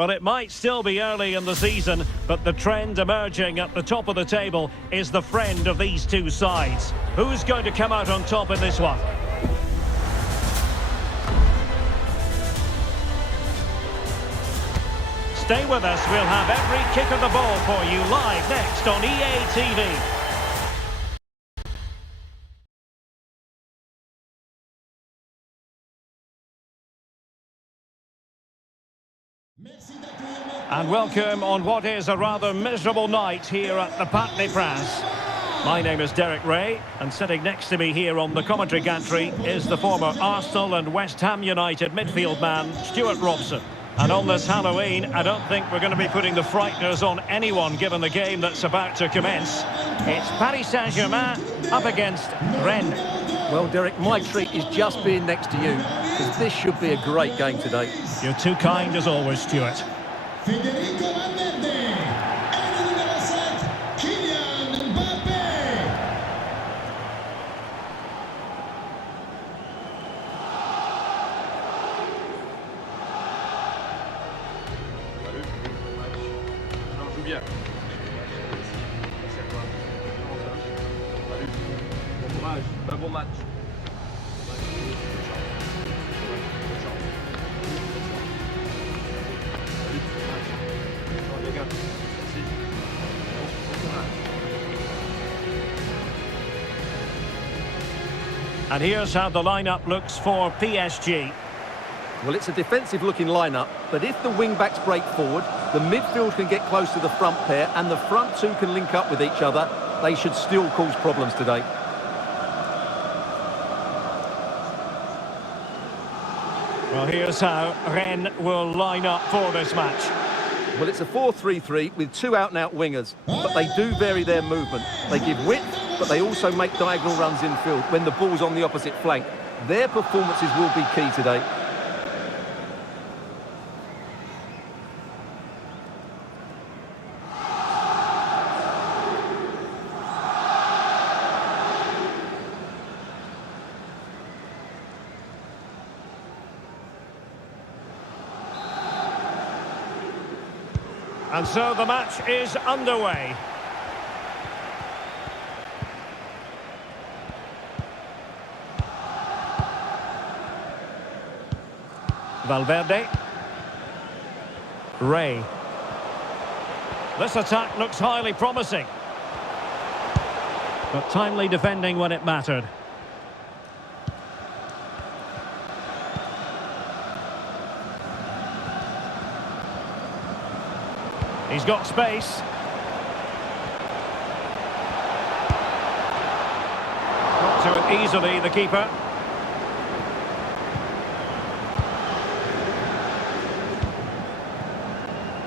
Well, it might still be early in the season, but the trend emerging at the top of the table is the friend of these two sides. Who's going to come out on top in this one? Stay with us, we'll have every kick of the ball for you live next on EA TV. And welcome on what is a rather miserable night here at the Parc des Princes. My name is Derek Ray, and sitting next to me here on the commentary gantry is the former Arsenal and West Ham United midfield man, Stuart Robson. And on this Halloween, I don't think we're going to be putting the frighteners on anyone given the game that's about to commence. It's Paris Saint-Germain up against Rennes. Well, Derek, my treat is just being next to you, because this should be a great game today. You're too kind as always, Stuart. Bon match. And here's how the lineup looks for PSG. Well, it's a defensive-looking lineup, but if the wing-backs break forward, the midfield can get close to the front pair, and the front two can link up with each other, they should still cause problems today. Well, here's how Rennes will line up for this match. Well, it's a 4-3-3 with two out-and-out wingers, but they do vary their movement. They give width, but they also make diagonal runs infield when the ball's on the opposite flank. Their performances will be key today. And so the match is underway. Valverde. Ray. This attack looks highly promising. But timely defending when it mattered. He's got space. Got to it easily, the keeper.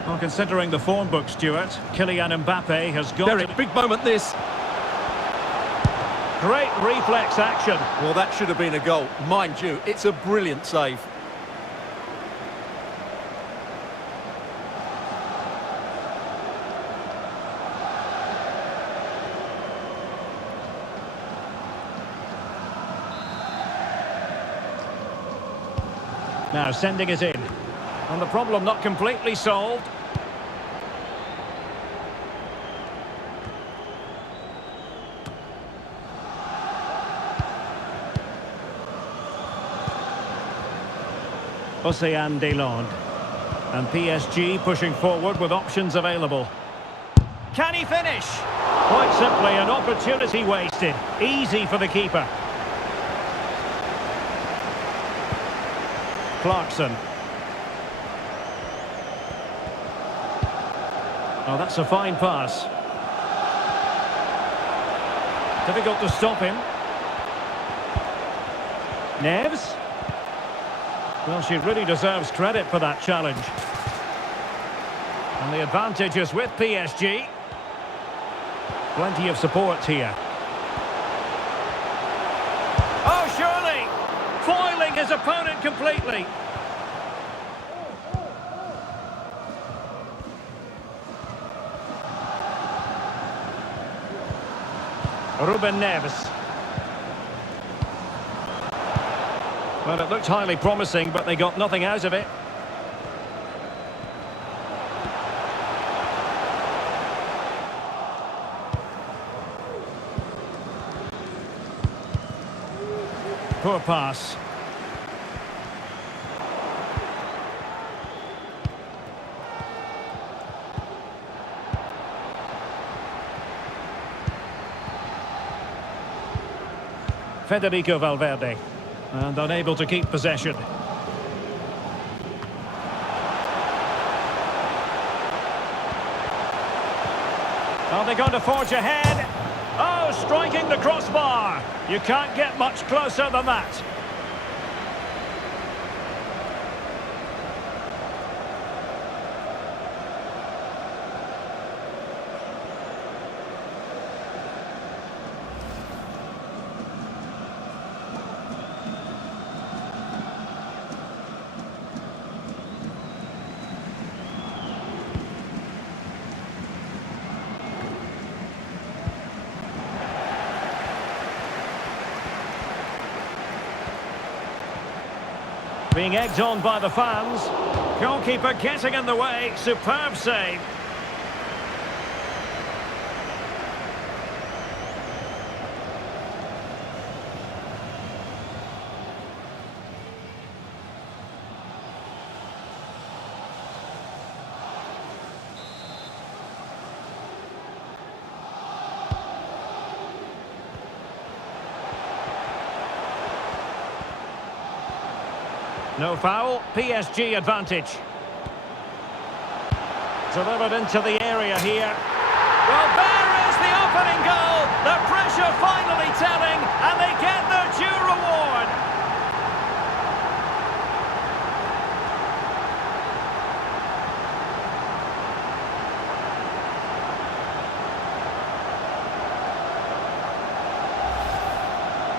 Well, considering the form book, Stuart, Kylian Mbappe has got... Derek, big moment this. Great reflex action. Well, that should have been a goal. Mind you, it's a brilliant save. Now sending it in. And the problem not completely solved. Océane Delande. And PSG pushing forward with options available. Can he finish? Quite simply an opportunity wasted. Easy for the keeper. Clarkson. Oh, that's a fine pass. Difficult to stop him. Neves. Well, she really deserves credit for that challenge. And the advantage is with PSG. Plenty of support here. Oh, surely! Foiling his opponent completely. Ruben Neves. Well, it looked highly promising, but they got nothing out of it. Poor pass. Federico Valverde. And unable to keep possession. Are they going to forge ahead? Oh, striking the crossbar. You can't get much closer than that. Being egged on by the fans. Goalkeeper getting in the way. Superb save. No foul, PSG advantage. Delivered into the area here. Well, there is the opening goal. The pressure finally telling, and they get their due reward.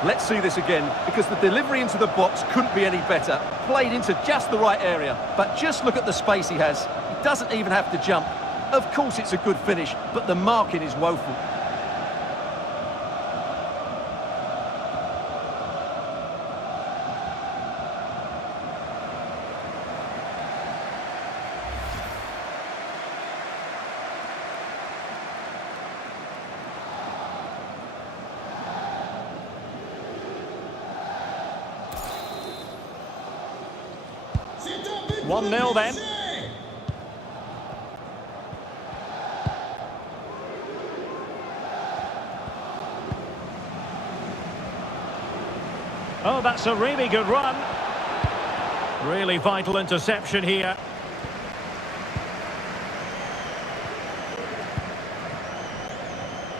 Let's see this again, because the delivery into the box couldn't be any better. Played into just the right area, but just look at the space he has. He doesn't even have to jump. Of course it's a good finish, but the marking is woeful. One 0 then. Oh, that's a really good run. Really vital interception here.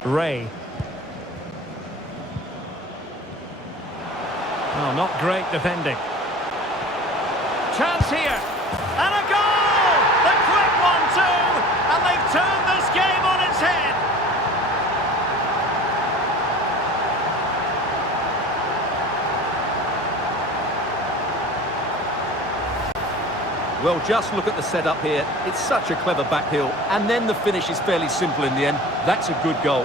Ray. Oh, not great defending. Chance here. And a goal! The quick one too! And they've turned this game on its head. Well, just look at the setup here. It's such a clever backheel, and then the finish is fairly simple in the end. That's a good goal.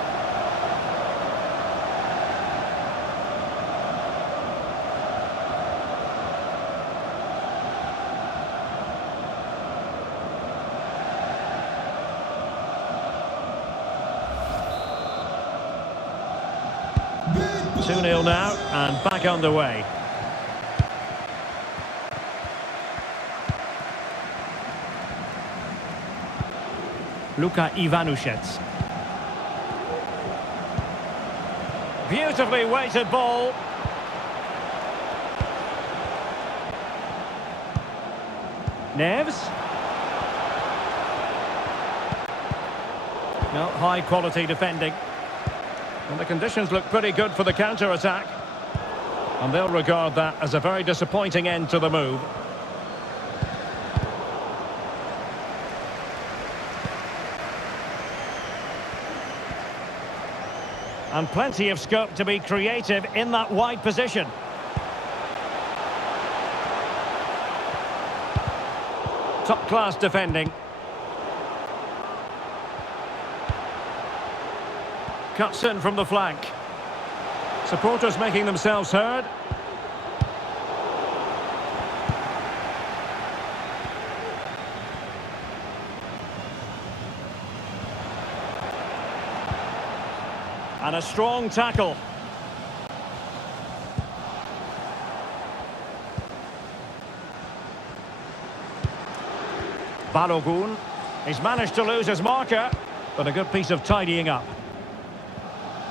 Two 2-0 now, and back underway. Luka Ivanushets. Beautifully weighted ball. Neves. No, high quality defending. And the conditions look pretty good for the counter-attack. And they'll regard that as a very disappointing end to the move. And plenty of scope to be creative in that wide position. Top-class defending. Cuts in from the flank. Supporters making themselves heard. And a strong tackle. Balogun. He's managed to lose his marker, but a good piece of tidying up.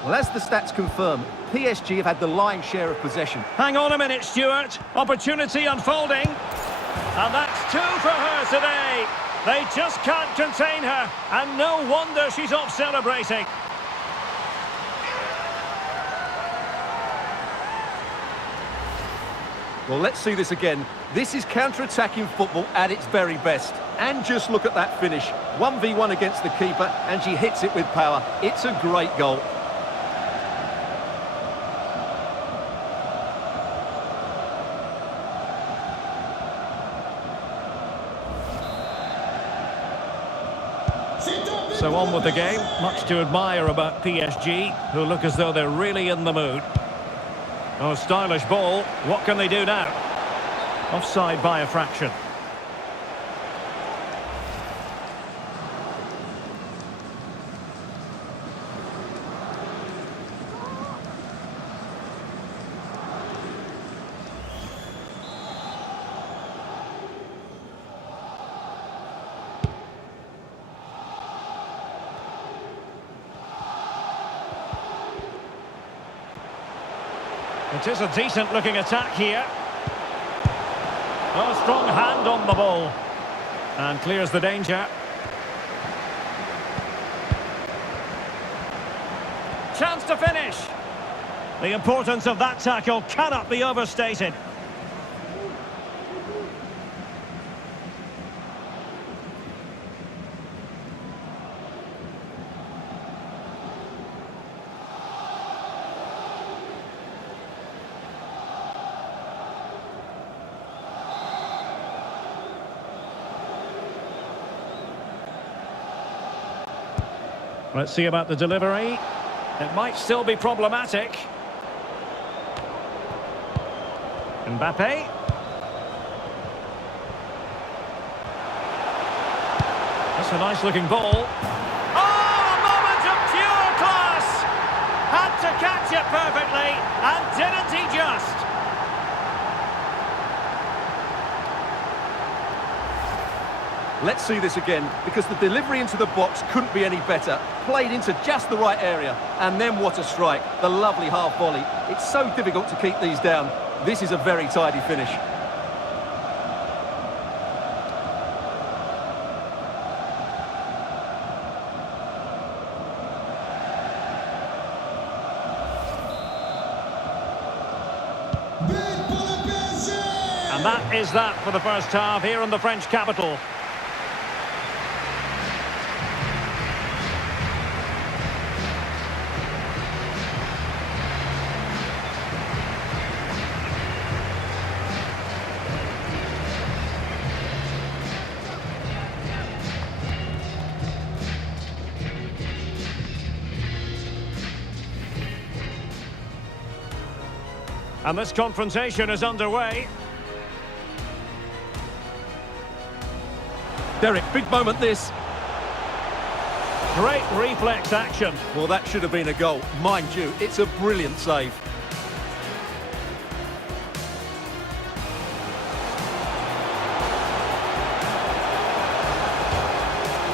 Well, as the stats confirm, PSG have had the lion's share of possession. Hang on a minute, Stuart. Opportunity unfolding. And that's two for her today. They just can't contain her, and no wonder she's off celebrating. Well, let's see this again. This is counter-attacking football at its very best. And just look at that finish. 1v1 against the keeper, and she hits it with power. It's a great goal. So on with the game. Much to admire about PSG, who look as though they're really in the mood. Oh, stylish ball. What can they do now? Offside by a fraction. It is a decent-looking attack here. Oh, strong hand on the ball. And clears the danger. Chance to finish. The importance of that tackle cannot be overstated. Let's see about the delivery. It might still be problematic. Mbappe. That's a nice looking ball. Oh, a moment of pure class! Had to catch it perfectly, and didn't he just? Let's see this again, because the delivery into the box couldn't be any better. Played into just the right area, and then what a strike. The lovely half volley. It's so difficult to keep these down. This is a very tidy finish. And that is that for the first half here in the French capital. And this confrontation is underway. Derek, big moment this. Great reflex action. Well, that should have been a goal. Mind you, it's a brilliant save.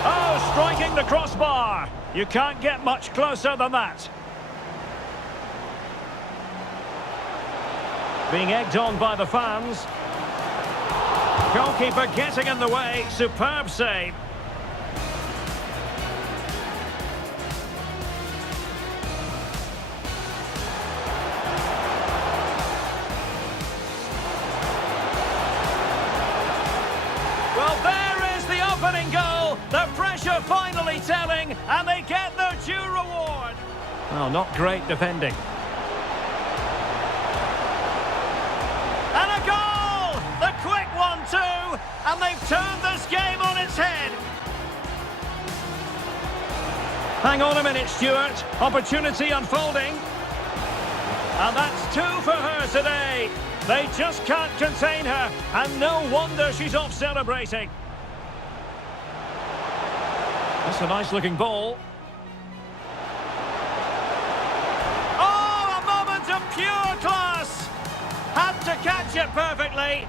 Oh, striking the crossbar. You can't get much closer than that. Being egged on by the fans. Goalkeeper getting in the way. Superb save. Well, there is the opening goal. The pressure finally telling, and they get their due reward. Oh, not great defending. And a goal! The quick 1-2, and they've turned this game on its head. Hang on a minute, Stuart. Opportunity unfolding. And that's two for her today. They just can't contain her, and no wonder she's off celebrating. That's a nice looking ball. Oh, a moment of pure class! Had to catch it perfectly.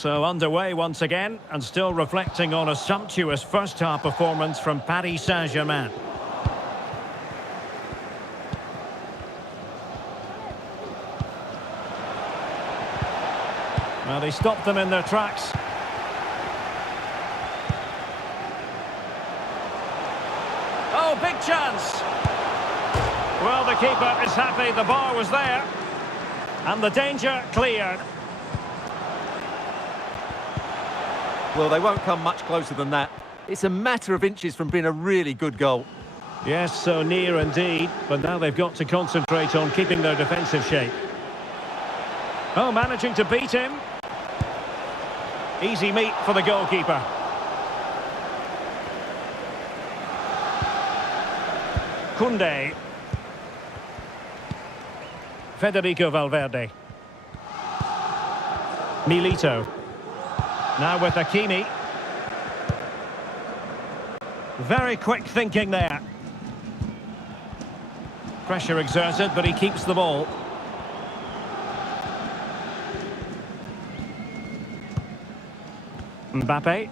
So underway once again, and still reflecting on a sumptuous first-half performance from Paris Saint-Germain. Well, they stopped them in their tracks. Oh, big chance! Well, the keeper is happy the bar was there. And the danger cleared. Well, they won't come much closer than that. It's a matter of inches from being a really good goal. Yes, so near indeed. But now they've got to concentrate on keeping their defensive shape. Oh, managing to beat him. Easy meat for the goalkeeper. Koundé. Federico Valverde. Milito. Now with Hakimi. Very quick thinking there. Pressure exerted, but he keeps the ball. Mbappe.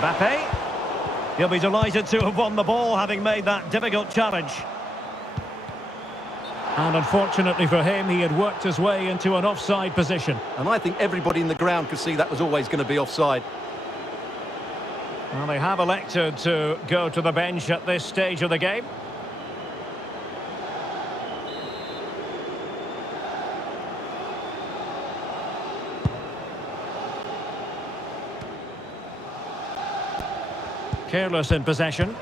Mbappe. He'll be delighted to have won the ball, having made that difficult challenge. And unfortunately for him, he had worked his way into an offside position. And I think everybody in the ground could see that was always going to be offside. Well, they have elected to go to the bench at this stage of the game. Careless in possession.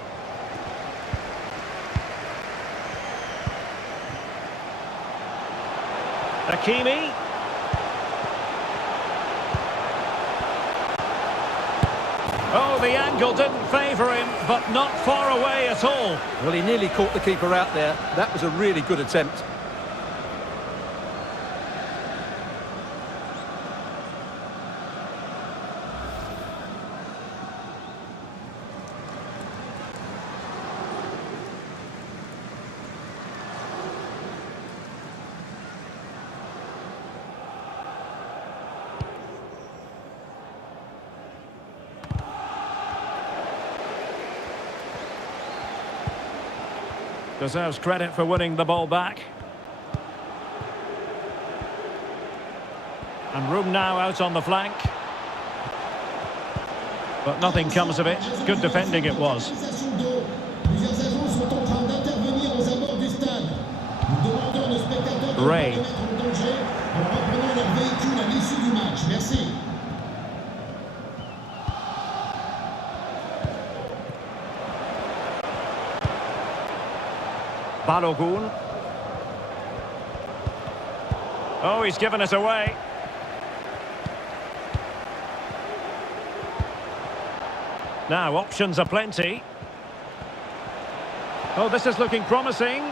Hakimi. Oh, the angle didn't favour him, but not far away at all. Well, he nearly caught the keeper out there. That was a really good attempt. Deserves credit for winning the ball back. And room now out on the flank. But nothing comes of it. Good defending it was. Ray. Balogun. Oh, he's given it away. Now, options are plenty. Oh, this is looking promising.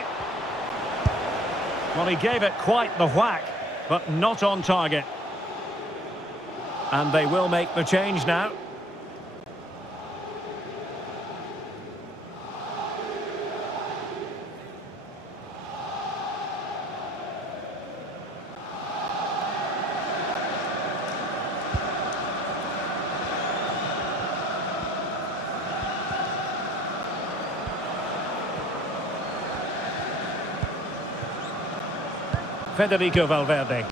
Well, he gave it quite the whack, but not on target. And they will make the change now. Federico Valverde.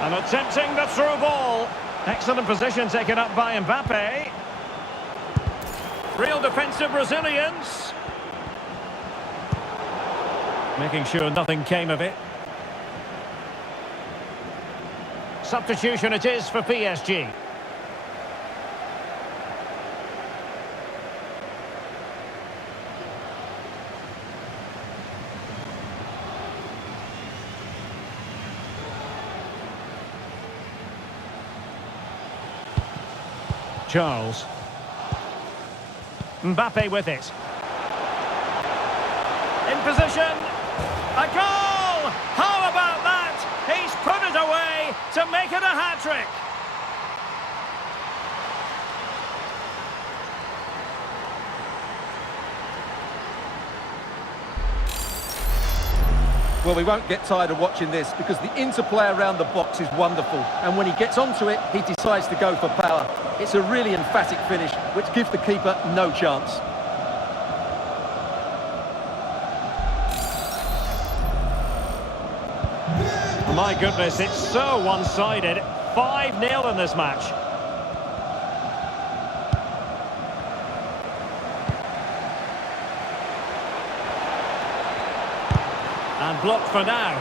And attempting the through ball. Excellent position taken up by Mbappe. Real defensive resilience. Making sure nothing came of it. Substitution it is for PSG. Charles. Mbappe with it. In position. A goal! How about that? He's put it away to make it a hat-trick. Well, we won't get tired of watching this because the interplay around the box is wonderful. And when he gets onto it, he decides to go for power. It's a really emphatic finish, which gives the keeper no chance. My goodness, it's so one-sided. 5-0 in this match. And blocked for now.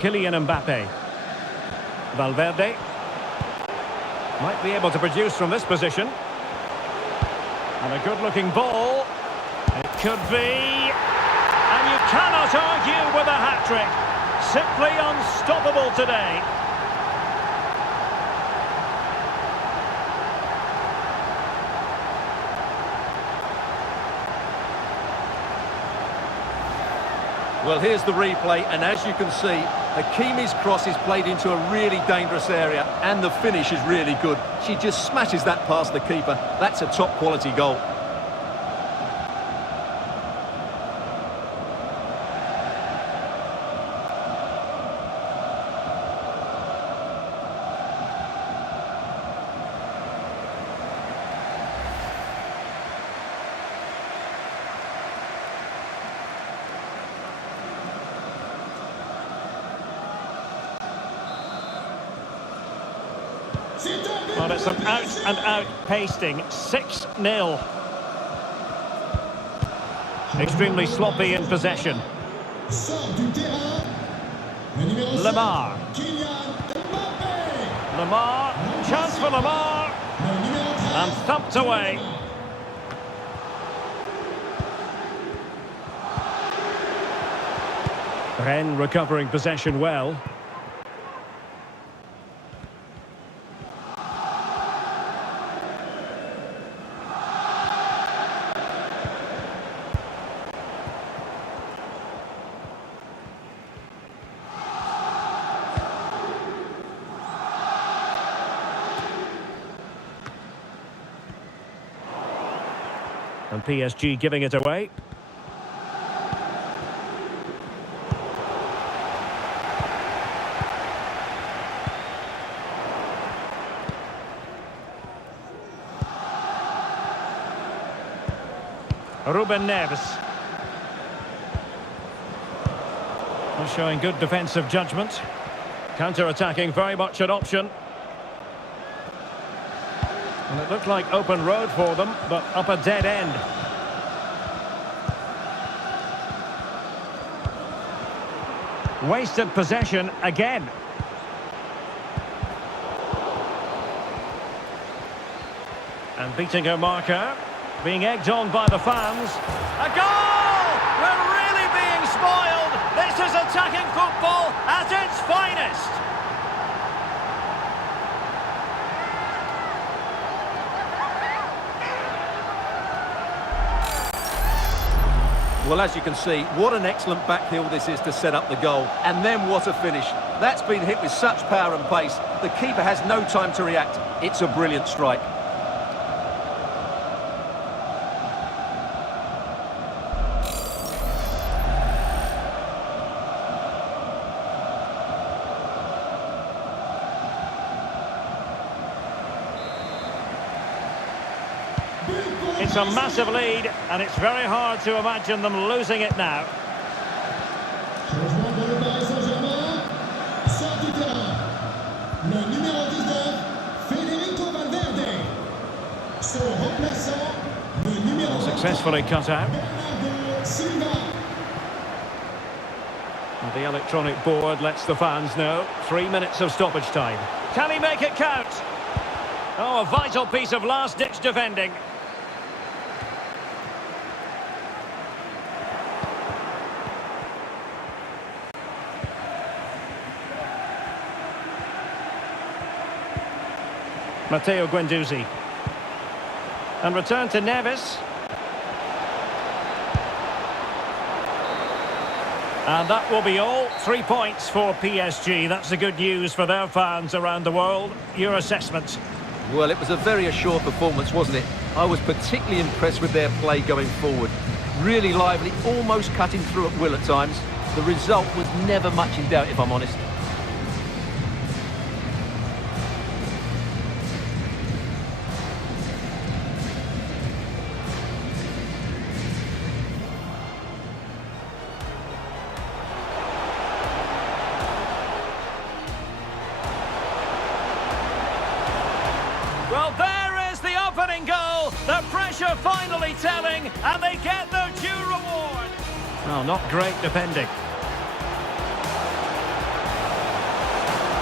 Kylian Mbappe. Valverde. Might be able to produce from this position. And a good-looking ball. It could be. And you cannot argue with a hat-trick. Simply unstoppable today. Well, here's the replay, and as you can see, Hakimi's cross is played into a really dangerous area, and the finish is really good. She just smashes that past the keeper. That's a top-quality goal. Well, it's an out-and-out pasting. 6-0. Extremely sloppy in possession. Lamar. Lamar. Chance for Lamar. And thumped away. Rennes recovering possession well. And PSG giving it away. Ruben Neves. Well, showing good defensive judgment. Counter-attacking very much an option. And it looked like open road for them, but up a dead end. Wasted possession again. And beating her marker. Being egged on by the fans. A goal! We're really being spoiled. This is attacking football at its finest. Well, as you can see, what an excellent backheel this is to set up the goal. And then what a finish. That's been hit with such power and pace. The keeper has no time to react. It's a brilliant strike. It's a massive lead, and it's very hard to imagine them losing it now. Successfully cut out. And the electronic board lets the fans know 3 minutes of stoppage time. Can he make it count? Oh, a vital piece of last-ditch defending. Matteo Guendouzi. And return to Neves. And that will be all. 3 points for PSG. That's the good news for their fans around the world. Your assessment? Well, it was a very assured performance, wasn't it? I was particularly impressed with their play going forward. Really lively, almost cutting through at will at times. The result was never much in doubt, if I'm honest. Well, there is the opening goal. The pressure finally telling, and they get their due reward. Oh, not great defending.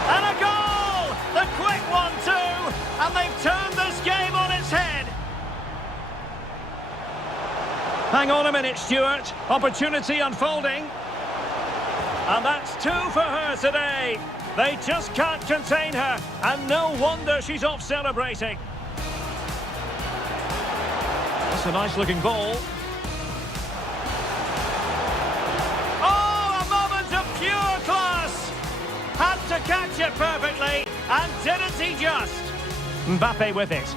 And a goal! The quick one too, and they've turned this game on its head. Hang on a minute, Stuart. Opportunity unfolding. And that's 2 for her today. They just can't contain her, and no wonder she's off celebrating. That's a nice-looking ball. Oh, a moment of pure class! Had to catch it perfectly, and didn't he just? Mbappe with it.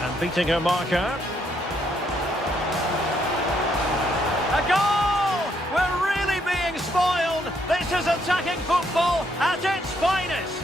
And beating her marker. A goal! We're really being spoiled. This is attacking football at its finest.